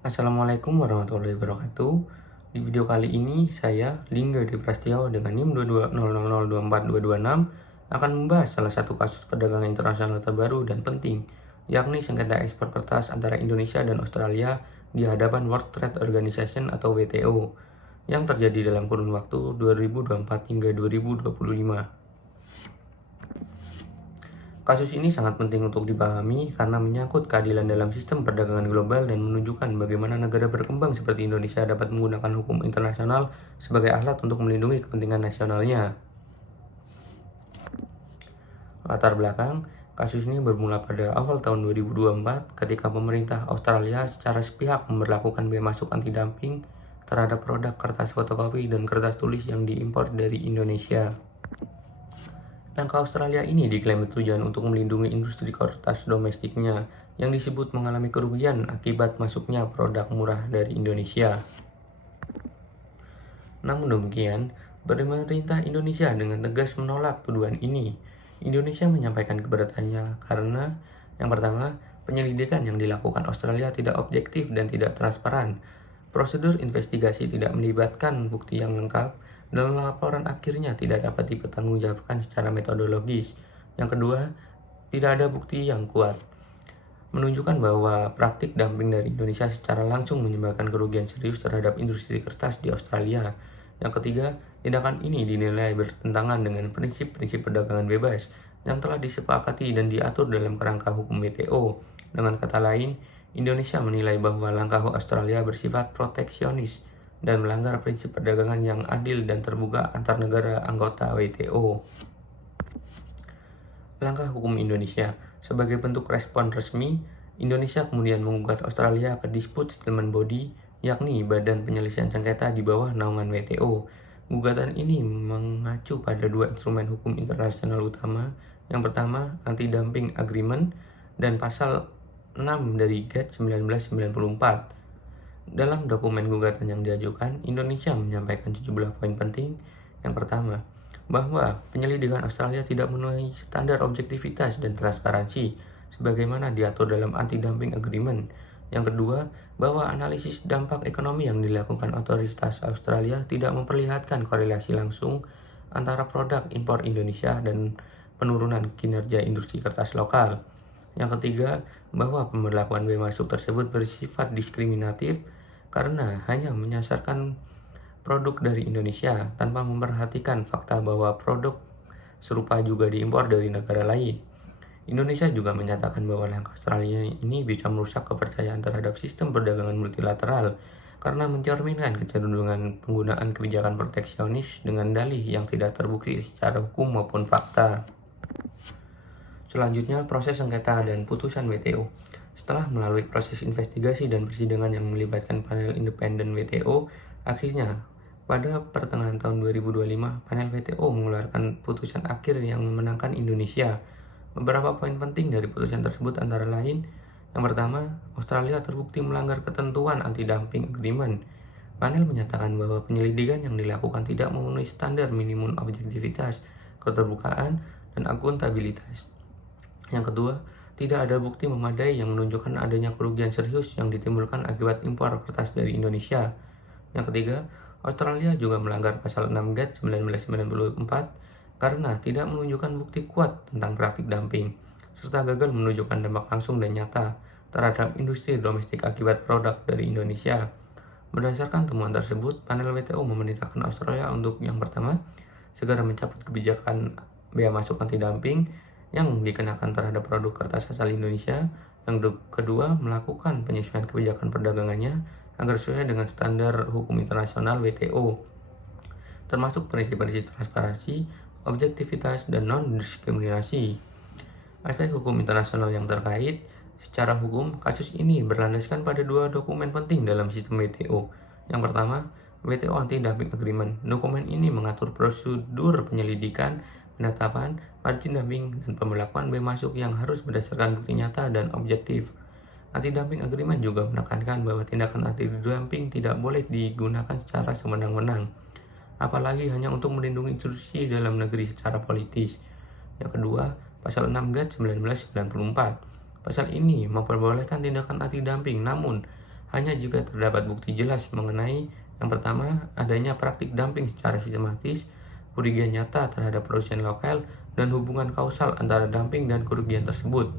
Assalamualaikum warahmatullahi wabarakatuh. Di video kali ini, saya, Lingga Dwi Prasetyo dengan NIM 2200242226 akan membahas salah satu kasus perdagangan internasional terbaru dan penting, yakni sengketa ekspor kertas antara Indonesia dan Australia di hadapan World Trade Organization atau WTO yang terjadi dalam kurun waktu 2024 hingga 2025. Kasus ini sangat penting untuk dipahami karena menyangkut keadilan dalam sistem perdagangan global dan menunjukkan bagaimana negara berkembang seperti Indonesia dapat menggunakan hukum internasional sebagai alat untuk melindungi kepentingan nasionalnya. Latar belakang, kasus ini bermula pada awal tahun 2024 ketika pemerintah Australia secara sepihak memberlakukan bea masuk anti-dumping terhadap produk kertas fotokopi dan kertas tulis yang diimpor dari Indonesia. Langkah Australia ini diklaim bertujuan untuk melindungi industri kertas domestiknya yang disebut mengalami kerugian akibat masuknya produk murah dari Indonesia. Namun demikian, pemerintah Indonesia dengan tegas menolak tuduhan ini. Indonesia menyampaikan keberatannya karena yang pertama, penyelidikan yang dilakukan Australia tidak objektif dan tidak transparan. Prosedur investigasi tidak melibatkan bukti yang lengkap dan laporan akhirnya tidak dapat dipertanggungjawabkan secara metodologis. Yang kedua, tidak ada bukti yang kuat menunjukkan bahwa praktik dumping dari Indonesia secara langsung menyebabkan kerugian serius terhadap industri kertas di Australia. Yang ketiga, tindakan ini dinilai bertentangan dengan prinsip-prinsip perdagangan bebas yang telah disepakati dan diatur dalam kerangka hukum WTO. Dengan kata lain, Indonesia menilai bahwa langkah Australia bersifat proteksionis dan melanggar prinsip perdagangan yang adil dan terbuka antar negara anggota WTO. Langkah hukum Indonesia. Sebagai bentuk respon resmi, Indonesia kemudian menggugat Australia ke Dispute Settlement Body, yakni Badan Penyelesaian Sengketa di bawah naungan WTO. Gugatan ini mengacu pada dua instrumen hukum internasional utama. Yang pertama, Anti-Dumping Agreement dan pasal 6 dari GATT 1994. Dalam dokumen gugatan yang diajukan, Indonesia menyampaikan sejumlah poin penting. Yang pertama, bahwa penyelidikan Australia tidak memenuhi standar objektivitas dan transparansi sebagaimana diatur dalam Anti-Dumping Agreement. Yang kedua, bahwa analisis dampak ekonomi yang dilakukan otoritas Australia tidak memperlihatkan korelasi langsung antara produk impor Indonesia dan penurunan kinerja industri kertas lokal. Yang ketiga, bahwa pemberlakuan bea masuk tersebut bersifat diskriminatif karena hanya menyasarkan produk dari Indonesia tanpa memperhatikan fakta bahwa produk serupa juga diimpor dari negara lain. Indonesia juga menyatakan bahwa langkah Australia ini bisa merusak kepercayaan terhadap sistem perdagangan multilateral karena mencerminkan kecenderungan penggunaan kebijakan proteksionis dengan dalih yang tidak terbukti secara hukum maupun fakta. Selanjutnya, proses sengketa dan putusan WTO. Setelah melalui proses investigasi dan persidangan yang melibatkan panel independen WTO, akhirnya pada pertengahan tahun 2025, panel WTO mengeluarkan putusan akhir yang memenangkan Indonesia. Beberapa poin penting dari putusan tersebut antara lain, yang pertama, Australia terbukti melanggar ketentuan anti-dumping agreement. Panel menyatakan bahwa penyelidikan yang dilakukan tidak memenuhi standar minimum objektivitas, keterbukaan, dan akuntabilitas. Yang kedua, tidak ada bukti memadai yang menunjukkan adanya kerugian serius yang ditimbulkan akibat impor kertas dari Indonesia. Yang ketiga, Australia juga melanggar pasal 6 GATT 1994 karena tidak menunjukkan bukti kuat tentang praktik dumping, serta gagal menunjukkan dampak langsung dan nyata terhadap industri domestik akibat produk dari Indonesia. Berdasarkan temuan tersebut, panel WTO memerintahkan Australia untuk yang pertama, segera mencabut kebijakan bea masuk anti-dumping yang dikenakan terhadap produk kertas asal Indonesia. Yang kedua, melakukan penyesuaian kebijakan perdagangannya agar sesuai dengan standar hukum internasional WTO, termasuk prinsip-prinsip transparansi, objektivitas, dan non-diskriminasi. Aspek hukum internasional yang terkait, secara hukum, kasus ini berlandaskan pada dua dokumen penting dalam sistem WTO. Yang pertama, WTO Anti-Dumping Agreement. Dokumen ini mengatur prosedur penyelidikan, penetapan, margin dumping, dan pemberlakuan bea masuk yang harus berdasarkan bukti nyata dan objektif. Anti-dumping agreement juga menekankan bahwa tindakan anti-dumping tidak boleh digunakan secara semena-mena, apalagi hanya untuk melindungi institusi dalam negeri secara politis. Yang kedua, pasal 6 GATT 1994. Pasal ini memperbolehkan tindakan anti-dumping, namun hanya jika terdapat bukti jelas mengenai yang pertama, adanya praktik dumping secara sistematis, kerugian nyata terhadap produsen lokal, dan hubungan kausal antara dumping dan kerugian tersebut.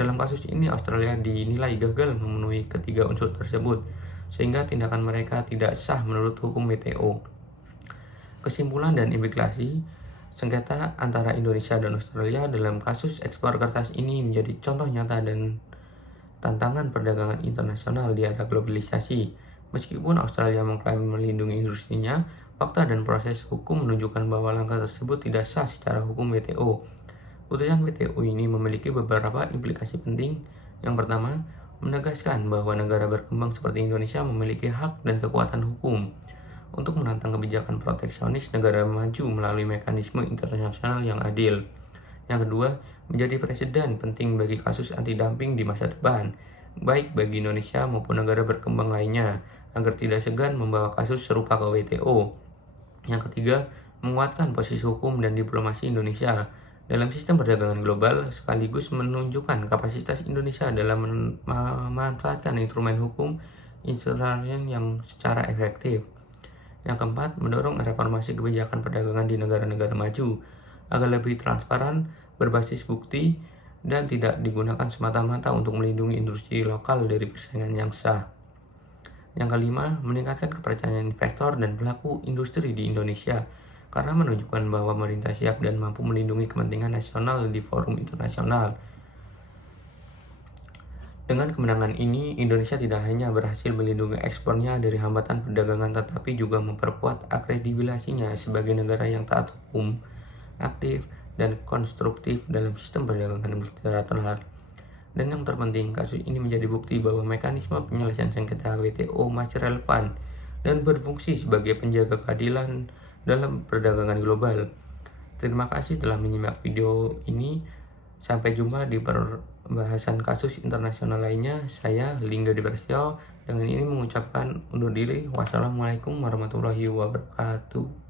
Dalam kasus ini, Australia dinilai gagal memenuhi ketiga unsur tersebut, sehingga tindakan mereka tidak sah menurut hukum WTO. Kesimpulan dan implikasi sengketa antara Indonesia dan Australia dalam kasus ekspor kertas ini menjadi contoh nyata dan tantangan perdagangan internasional di era globalisasi. Meskipun Australia mengklaim melindungi industrinya, fakta dan proses hukum menunjukkan bahwa langkah tersebut tidak sah secara hukum WTO. Putusan WTO ini memiliki beberapa implikasi penting. Yang pertama, menegaskan bahwa negara berkembang seperti Indonesia memiliki hak dan kekuatan hukum untuk menantang kebijakan proteksionis negara maju melalui mekanisme internasional yang adil. Yang kedua, menjadi presiden penting bagi kasus anti-dumping di masa depan, baik bagi Indonesia maupun negara berkembang lainnya, agar tidak segan membawa kasus serupa ke WTO. Yang ketiga, menguatkan posisi hukum dan diplomasi Indonesia dalam sistem perdagangan global, sekaligus menunjukkan kapasitas Indonesia dalam memanfaatkan instrumen hukum internasional yang secara efektif. Yang keempat, mendorong reformasi kebijakan perdagangan di negara-negara maju agar lebih transparan, berbasis bukti, dan tidak digunakan semata-mata untuk melindungi industri lokal dari persaingan yang sah. Yang kelima, meningkatkan kepercayaan investor dan pelaku industri di Indonesia karena menunjukkan bahwa pemerintah siap dan mampu melindungi kepentingan nasional di forum internasional. Dengan kemenangan ini, Indonesia tidak hanya berhasil melindungi ekspornya dari hambatan perdagangan, tetapi juga memperkuat akredibilasinya sebagai negara yang taat hukum, aktif, dan konstruktif dalam sistem perdagangan multilateral. Dan yang terpenting, kasus ini menjadi bukti bahwa mekanisme penyelesaian sengketa WTO masih relevan dan berfungsi sebagai penjaga keadilan dalam perdagangan global. Terima kasih telah menyimak video ini. Sampai jumpa di pembahasan kasus internasional lainnya. Saya Lingga Diversio dengan ini mengucapkan undur diri. Wassalamualaikum warahmatullahi wabarakatuh.